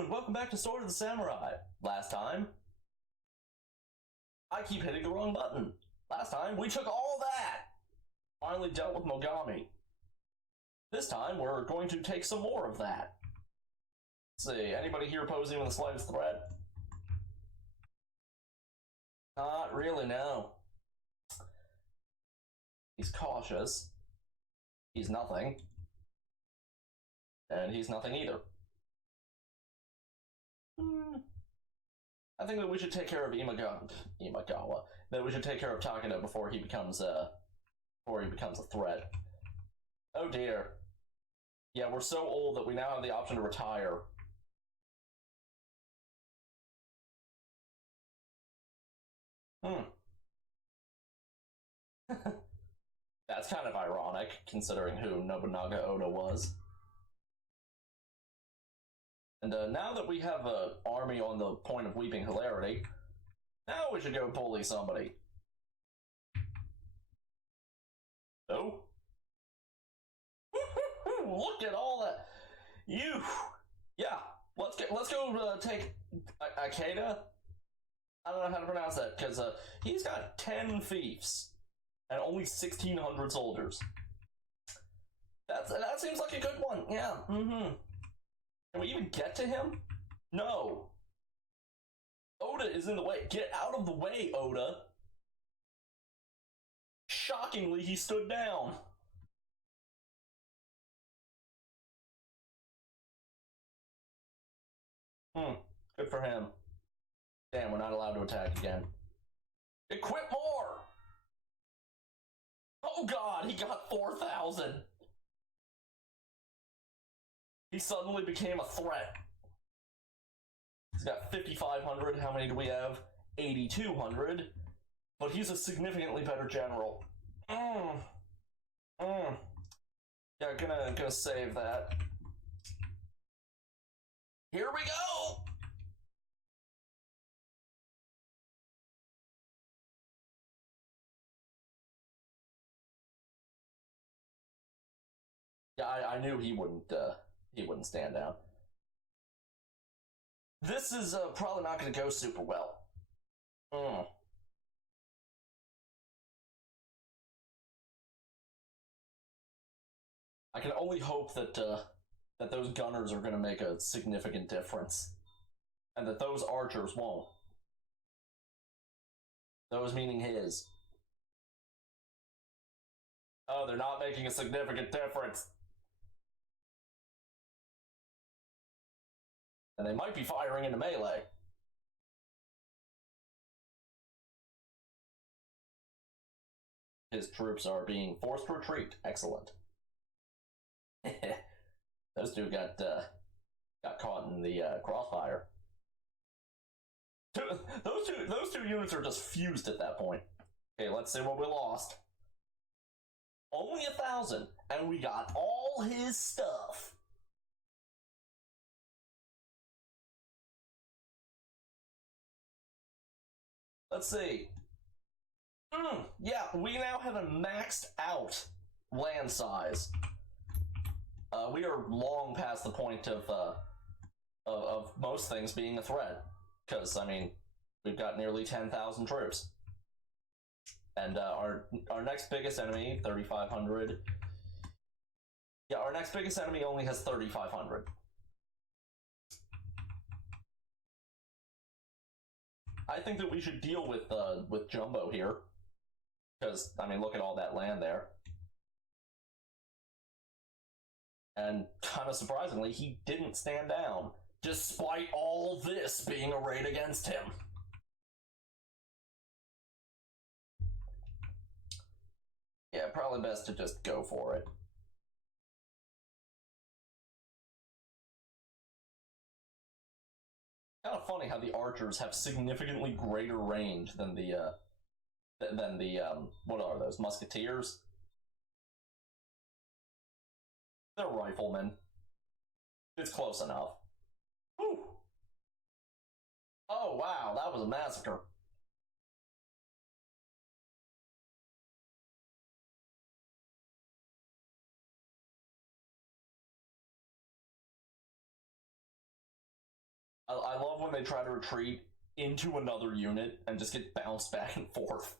and welcome back to Sword of the Samurai. Last time, I keep hitting the wrong button. Last time, we took all that! Finally dealt with Mogami. This time, we're going to take some more of that. Let's see, anybody here posing with the slightest threat? Not really, no. He's cautious. He's nothing. And he's nothing either. I think that we should take care of Imagawa. That we should take care of Takeda before he becomes a threat. Oh dear. Yeah, we're so old that we now have the option to retire. That's kind of ironic, considering who Nobunaga Oda was. And now that we have an army on the point of weeping hilarity, now we should go bully somebody. Oh? Look at all that. Yeah. Let's go take Akeda. I don't know how to pronounce that because he's got 10 fiefs and only 1,600 soldiers. That seems like a good one. Yeah. Can we even get to him? No. Oda is in the way. Get out of the way, Oda. Shockingly, he stood down. Good for him. Damn, we're not allowed to attack again. Equip more! Oh god, he got 4,000! He suddenly became a threat. He's got 5,500. How many do we have? 8,200. But he's a significantly better general. Yeah, gonna save that. Here we go! Yeah, I knew he wouldn't stand down. This is probably not going to go super well. I can only hope that that those gunners are going to make a significant difference, and that those archers won't. Those meaning his. Oh, they're not making a significant difference. And they might be firing into melee. His troops are being forced to retreat. Excellent. Those two got caught in the crossfire. Those two units are just fused at that point. Okay, let's see what we lost. Only 1,000, and we got all his stuff. Let's see. Yeah, we now have a maxed out land size. We are long past the point of most things being a threat. Because, I mean, we've got nearly 10,000 troops. And our next biggest enemy, 3,500. Yeah, our next biggest enemy only has 3,500. I think that we should deal with Jumbo here. Because, I mean, look at all that land there. And, kind of surprisingly, he didn't stand down, despite all this being arrayed against him. Yeah, probably best to just go for it. Kind of funny how the archers have significantly greater range than the what are those, musketeers? They're riflemen. It's close enough. Whew. Oh wow, that was a massacre. I love when they try to retreat into another unit and just get bounced back and forth.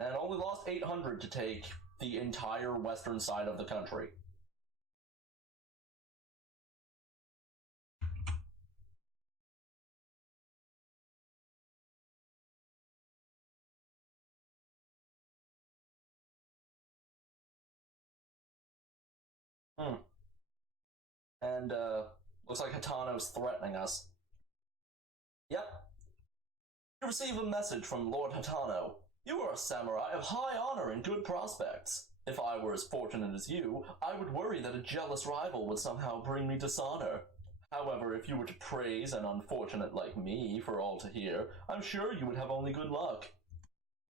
And only lost 800 to take the entire western side of the country. And, looks like Hatano's threatening us. Yep. You receive a message from Lord Hatano. You are a samurai of high honor and good prospects. If I were as fortunate as you, I would worry that a jealous rival would somehow bring me dishonor. However, if you were to praise an unfortunate like me for all to hear, I'm sure you would have only good luck.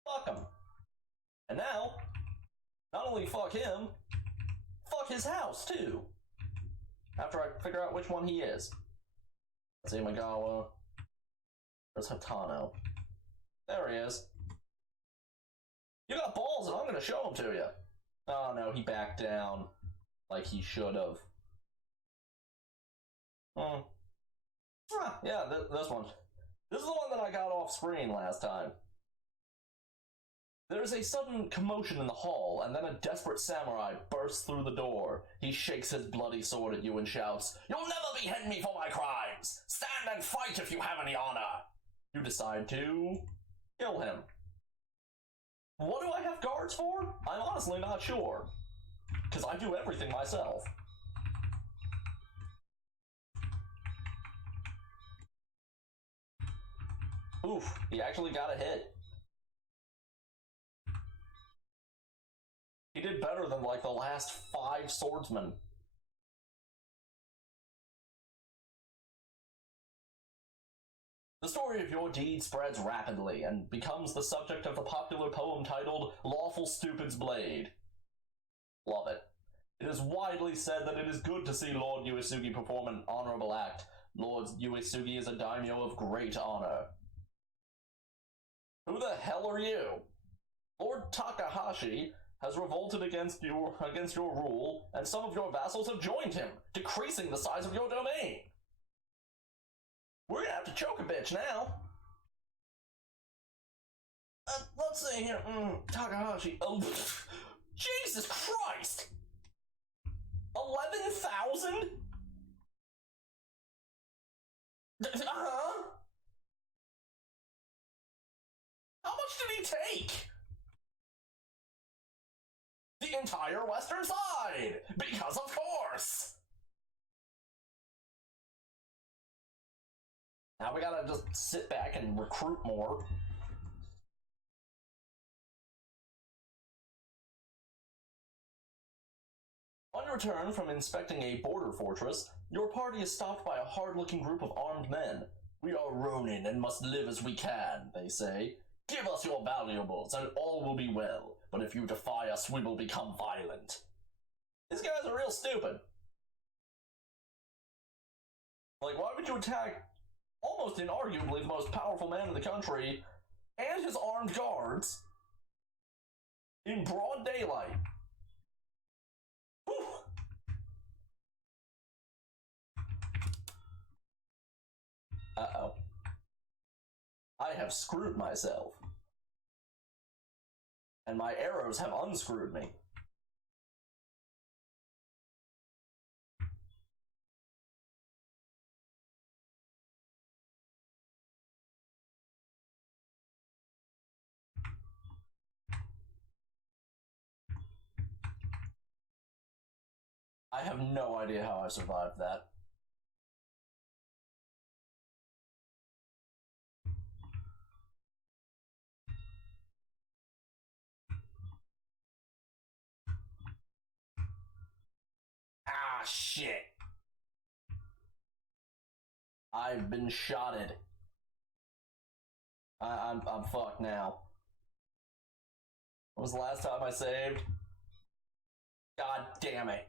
Fuck him. And now, not only fuck him, fuck his house, too. After I figure out which one he is. Let's see, Magawa. Where's Hatano? There he is. You got balls and I'm gonna show them to you. Oh no, he backed down. Like he should have. Yeah, this one. This is the one that I got off screen last time. There is a sudden commotion in the hall, and then a desperate samurai bursts through the door. He shakes his bloody sword at you and shouts, "You'll never behead me for my crimes! Stand and fight if you have any honor!" You decide to kill him. What do I have guards for? I'm honestly not sure. Because I do everything myself. Oof, he actually got a hit. He did better than, like, the last 5 swordsmen. The story of your deed spreads rapidly and becomes the subject of the popular poem titled LawfulStupid's Blade. Love it. It is widely said that it is good to see Lord Uesugi perform an honorable act. Lord Uesugi is a daimyo of great honor. Who the hell are you? Lord Takahashi has revolted against your rule, and some of your vassals have joined him, decreasing the size of your domain. We're gonna have to choke a bitch now. Let's see here. Takahashi. Oh, Jesus Christ! 11,000? How much did he take? The entire western side! Because of course! Now we gotta just sit back and recruit more. On your return from inspecting a border fortress, your party is stopped by a hard-looking group of armed men. We are Ronin and must live as we can, they say. Give us your valuables and all will be well, but if you defy us, we will become violent. These guys are real stupid. Like, why would you attack almost inarguably the most powerful man in the country and his armed guards in broad daylight? Whew. Uh-oh. I have screwed myself. And my arrows have unscrewed me. I have no idea how I survived that. Ah, shit. I've been shotted. I'm fucked now. When was the last time I saved? God damn it.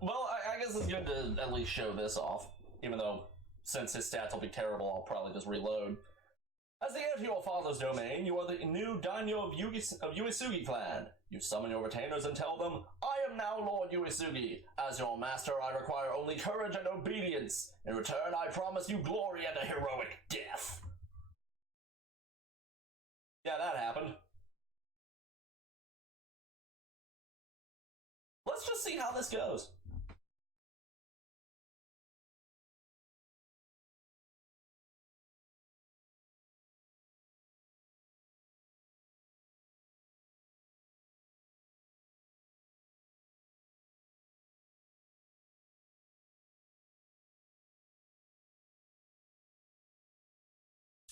Well, I guess it's good to at least show this off, even though since his stats will be terrible, I'll probably just reload. As the heir to your father's domain, you are the new daimyo of Uesugi clan. You summon your retainers and tell them, I am now Lord Uesugi. As your master, I require only courage and obedience. In return, I promise you glory and a heroic death. Yeah, that happened. Let's just see how this goes.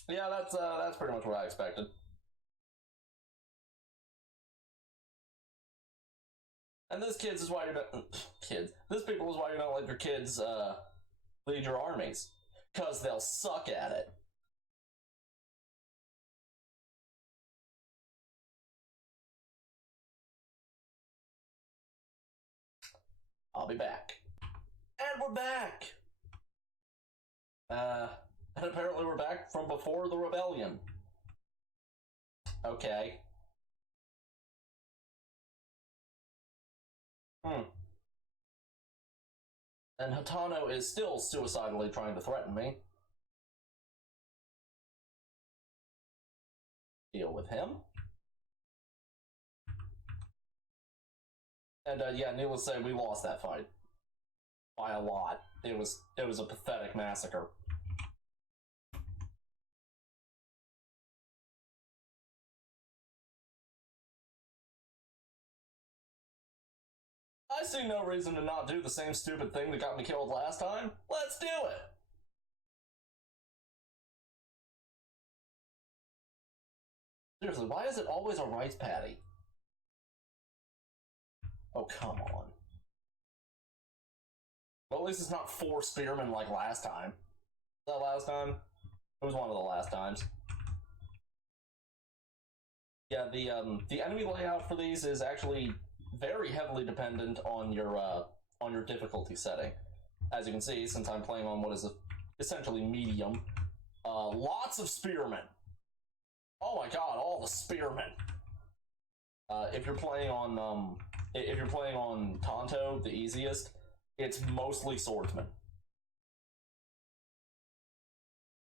Yeah, that's pretty much what I expected. And this kids is why you're not kids. This people is why you don't let your kids lead your armies, cause they'll suck at it. I'll be back. And we're back. And apparently we're back from before the rebellion. Okay. And Hatano is still suicidally trying to threaten me. Deal with him. And yeah, needless to say, we lost that fight. By a lot. It was a pathetic massacre. I see no reason to not do the same stupid thing that got me killed last time. Let's do it! Seriously, why is it always a rice patty? Oh, come on. Well, at least it's not 4 spearmen like last time. Was that last time? It was one of the last times. Yeah, the enemy layout for these is actually very heavily dependent on your difficulty setting. As you can see, since I'm playing on what is essentially medium, lots of spearmen. Oh my god, all the spearmen. If you're playing on Tonto, the easiest, it's mostly swordsmen,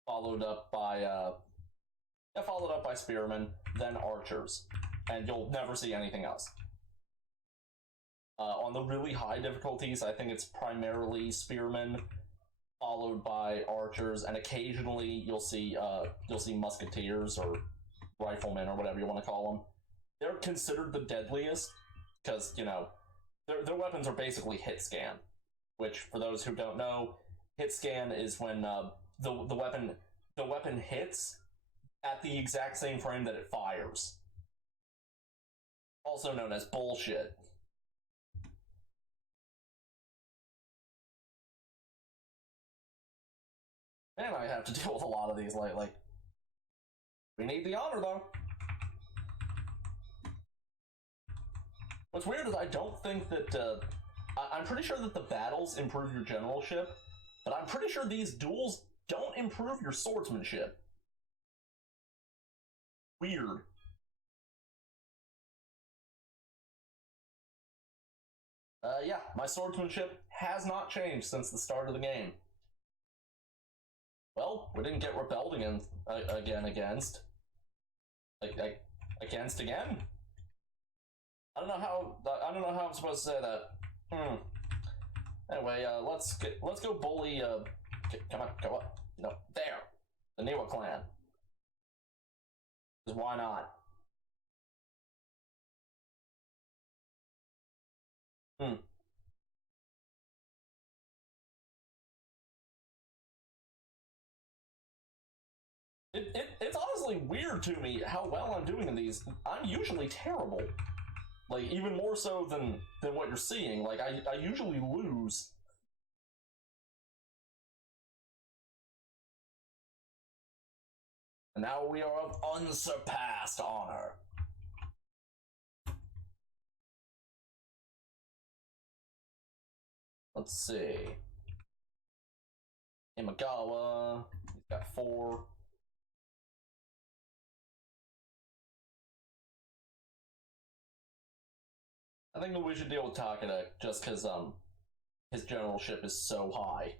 followed up by spearmen, then archers, and you'll never see anything else. On the really high difficulties, I think it's primarily spearmen, followed by archers, and occasionally you'll see musketeers or riflemen or whatever you want to call them. They're considered the deadliest because, you know, their weapons are basically hit scan, which, for those who don't know, hit scan is when the weapon hits at the exact same frame that it fires. Also known as bullshit. Man, I have to deal with a lot of these lately. We need the honor, though. What's weird is I don't think that, I'm pretty sure that the battles improve your generalship, but I'm pretty sure these duels don't improve your swordsmanship. Weird. Yeah, my swordsmanship has not changed since the start of the game. Well, we didn't get rebelled against. Against again? I don't know how I'm supposed to say that. Anyway, let's go bully. Come on, go up. No, there. The Niwa clan. Because why not? It's honestly weird to me how well I'm doing in these. I'm usually terrible. Like, even more so than what you're seeing. Like, I usually lose. And now we are of unsurpassed honor. Let's see. Imagawa, he's got 4. I think that we should deal with Takeda just because his generalship is so high.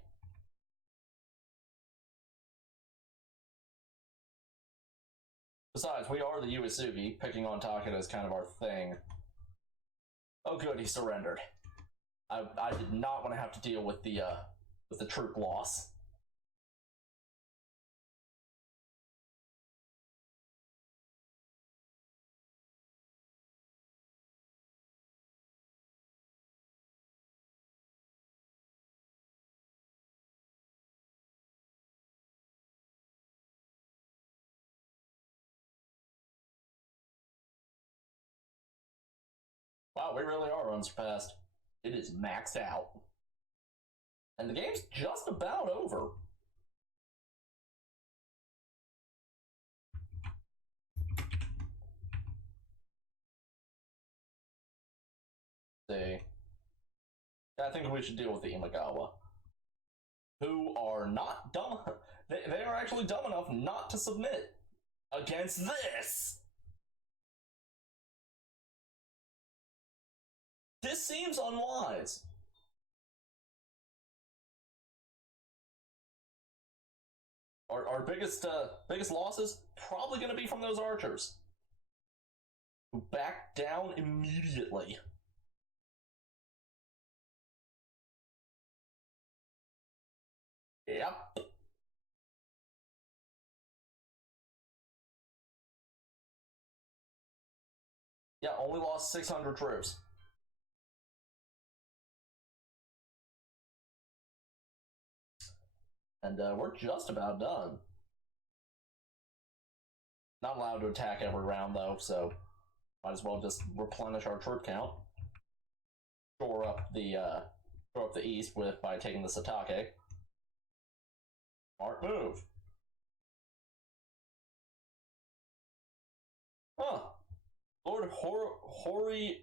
Besides, we are the Uesugi. Picking on Takeda is kind of our thing. Oh good, he surrendered. I did not want to have to deal with the troop loss. Wow, we really are unsurpassed. It is maxed out. And the game's just about over. See. I think we should deal with the Imagawa. Who are not dumb. They are actually dumb enough not to submit against this. This seems unwise. Our biggest losses probably going to be from those archers who back down immediately. Yep. Yeah, only lost 600 troops. And we're just about done. Not allowed to attack every round though, so might as well just replenish our troop count. Shore up the east by taking the Satake. Smart move. Huh. Lord Horchi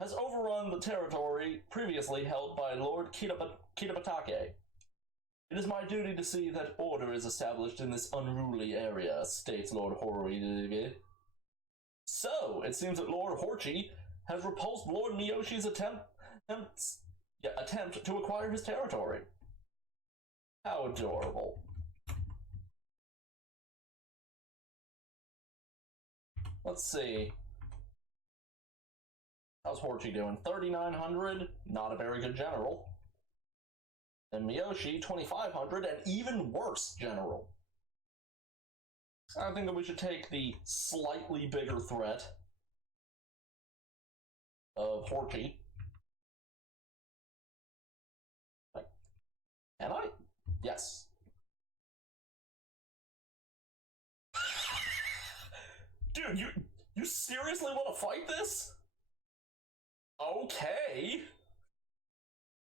has overrun the territory previously held by Lord Kitabatake. It is my duty to see that order is established in this unruly area, states Lord Hori. So, it seems that Lord Horchi has repulsed Lord Miyoshi's attempt to acquire his territory. How adorable. Let's see. How's Horchi doing? 3,900, not a very good general. And Miyoshi, 2,500, and even worse general. I think that we should take the slightly bigger threat of Horchi. Can I? Yes. Dude, you seriously want to fight this? Okay.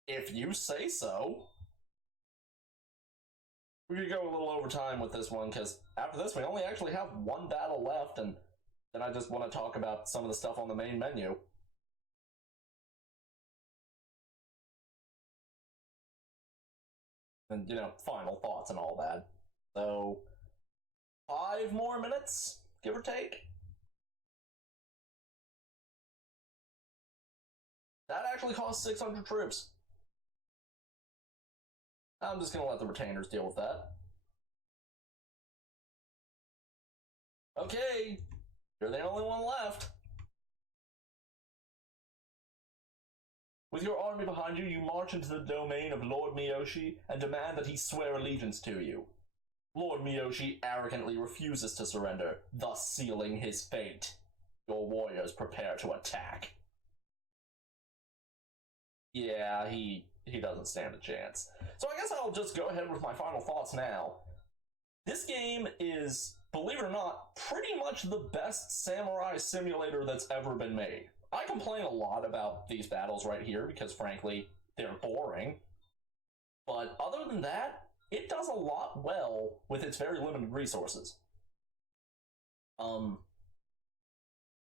If you say so. We could go a little over time with this one, because after this we only actually have one battle left, and then I just want to talk about some of the stuff on the main menu. And, final thoughts and all that. So, 5 more minutes, give or take? That actually costs 600 troops. I'm just gonna let the retainers deal with that. Okay, you're the only one left. With your army behind you, you march into the domain of Lord Miyoshi and demand that he swear allegiance to you. Lord Miyoshi arrogantly refuses to surrender, thus sealing his fate. Your warriors prepare to attack. Yeah, he doesn't stand a chance. So I guess I'll just go ahead with my final thoughts now. This game is, believe it or not, pretty much the best samurai simulator that's ever been made. I complain a lot about these battles right here because, frankly, they're boring. But other than that, it does a lot well with its very limited resources.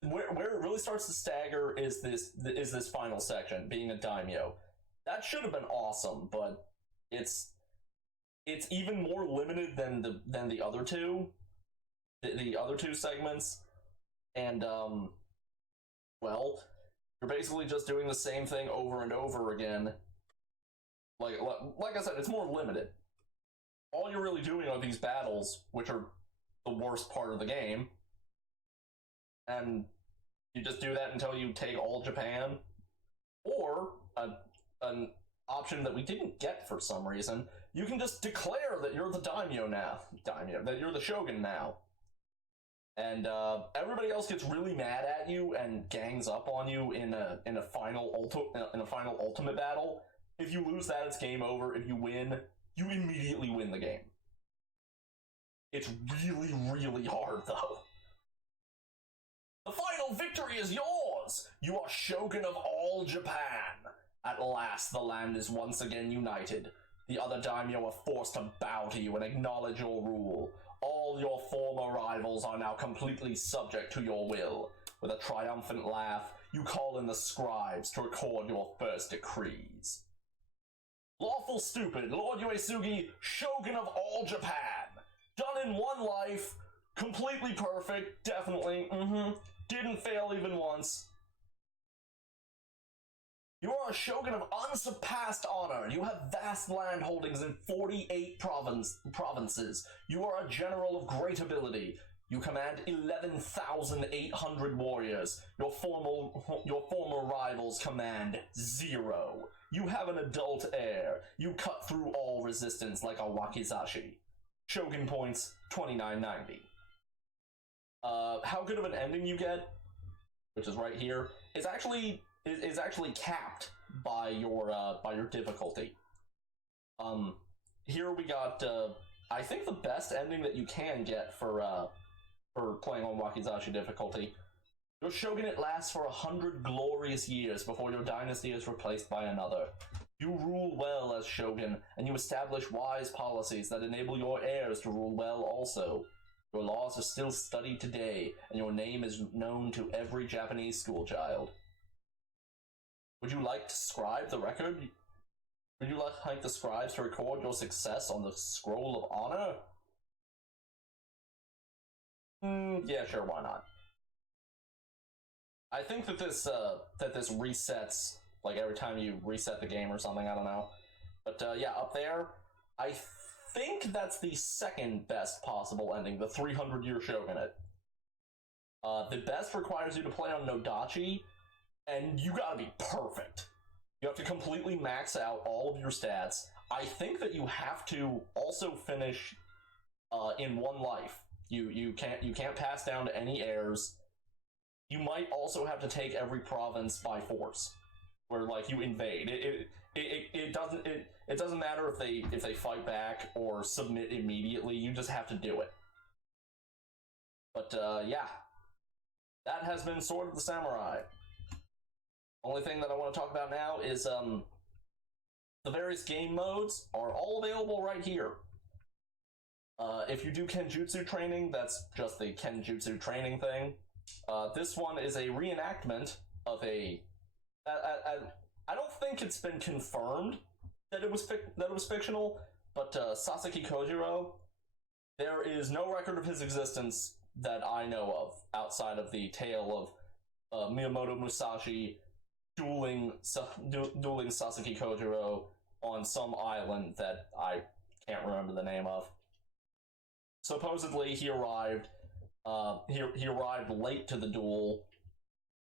where it really starts to stagger is this final section, being a daimyo. That should have been awesome, but it's even more limited than the other two, the other two segments, and well, you're basically just doing the same thing over and over again. Like I said, it's more limited. All you're really doing are these battles, which are the worst part of the game, and you just do that until you take all Japan, or an option that we didn't get for some reason. You can just declare that you're the daimyo now, that you're the shogun now, and everybody else gets really mad at you and gangs up on you in a final ultimate battle. If you lose that, it's game over. If you win, you immediately win the game. It's really, really hard, though. The final victory is yours! You are Shogun of all Japan! At last, the land is once again united. The other daimyo are forced to bow to you and acknowledge your rule. All your former rivals are now completely subject to your will. With a triumphant laugh, you call in the scribes to record your first decrees. LawfulStupid, Lord Uesugi, Shogun of all Japan! Done in one life, completely perfect, definitely, didn't fail even once. You are a shogun of unsurpassed honor. You have vast land holdings in 48 provinces. You are a general of great ability. You command 11,800 warriors. Your former rivals command 0. You have an adult heir. You cut through all resistance like a wakizashi. Shogun points, 2990. How good of an ending you get, which is right here, is actually capped by your difficulty. Here we got I think the best ending that you can get for playing on wakizashi difficulty. Your shogunate lasts for 100 glorious years before your dynasty is replaced by another. You rule well as shogun, and you establish wise policies that enable your heirs to rule well also. Your laws are still studied today, and your name is known to every Japanese schoolchild. Would you like to scribe the record? Would you like the scribes to record your success on the Scroll of Honor? Yeah, sure, why not? I think that this resets, like, every time you reset the game or something, I don't know. But, yeah, up there, I think that's the second best possible ending, the 300-year shogunate. The best requires you to play on Nodachi, and you gotta be perfect. You have to completely max out all of your stats. I think that you have to also finish in one life. You can't pass down to any heirs. You might also have to take every province by force, where like you invade. It doesn't matter if they fight back or submit immediately. You just have to do it. But yeah, that has been Sword of the Samurai. Only thing that I want to talk about now is the various game modes are all available right here. If you do Kenjutsu training, that's just the Kenjutsu training thing. This one is a reenactment of a. I don't think it's been confirmed that it was fictional, but Sasaki Kojiro. There is no record of his existence that I know of outside of the tale of Miyamoto Musashi dueling Sasaki Kojiro on some island that I can't remember the name of. Supposedly, he arrived. He arrived late to the duel,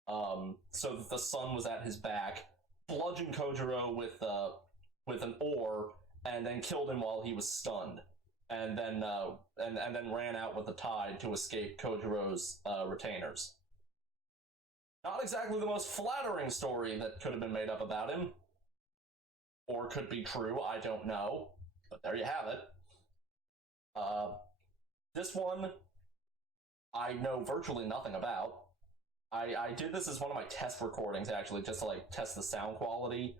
so that the sun was at his back, bludgeoned Kojiro with an oar, and then killed him while he was stunned, and then ran out with the tide to escape Kojiro's retainers. Not exactly the most flattering story that could have been made up about him, or could be true. I don't know, but there you have it. This one, I know virtually nothing about. I did this as one of my test recordings, actually, just to like test the sound quality.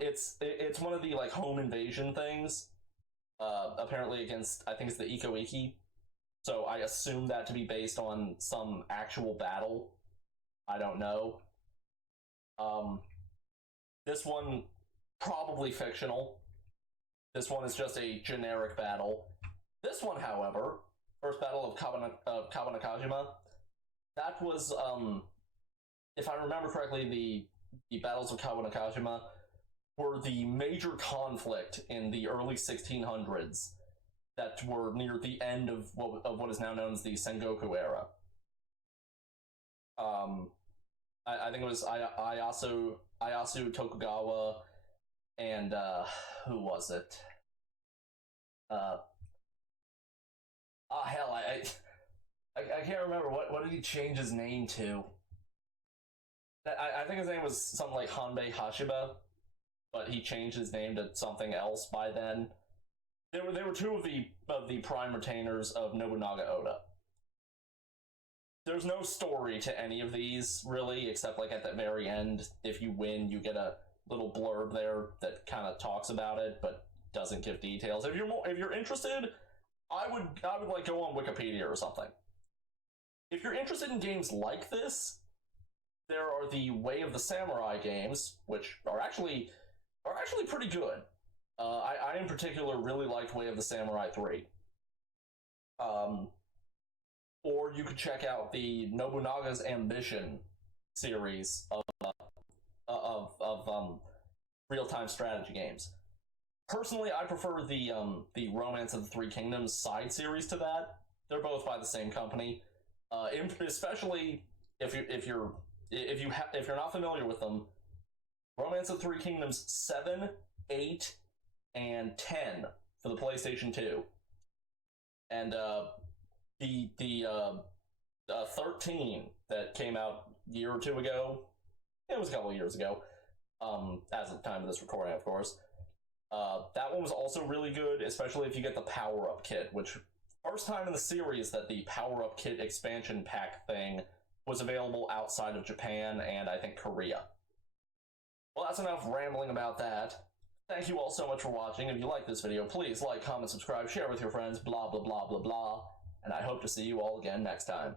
It's one of the like home invasion things. Apparently against, I think it's the Iko Iki. so I assume that to be based on some actual battle. I don't know. This one, probably fictional. This one is just a generic battle. This one, however, First Battle of Kabanakajima, that was, if I remember correctly, the battles of Kabanakajima were the major conflict in the early 1600s that were near the end of what is now known as the Sengoku era. I think it was Ieyasu Tokugawa and who was it? Hell, I can't remember what did he change his name to? I think his name was something like Hanbei Hashiba, but he changed his name to something else by then. They were two of the prime retainers of Nobunaga Oda. There's no story to any of these, really, except like at the very end, if you win, you get a little blurb there that kind of talks about it, but doesn't give details. If you're interested, I would like go on Wikipedia or something. If you're interested in games like this, there are the Way of the Samurai games, which are actually pretty good. I in particular really liked Way of the Samurai 3. Or you could check out the Nobunaga's Ambition series of real-time strategy games. Personally, I prefer the Romance of the Three Kingdoms side series to that. They're both by the same company. Especially if you're not familiar with them, Romance of the Three Kingdoms 7, 8, and 10 for the PlayStation 2, and the 13 that came out a year or two ago. It was a couple of years ago, as of the time of this recording, of course. That one was also really good, especially if you get the power-up kit, which first time in the series that the power-up kit expansion pack thing was available outside of Japan and I think Korea. Well, that's enough rambling about that. Thank you all so much for watching. If you like this video, please like, comment, subscribe, share with your friends, blah, blah, blah, blah, blah. And I hope to see you all again next time.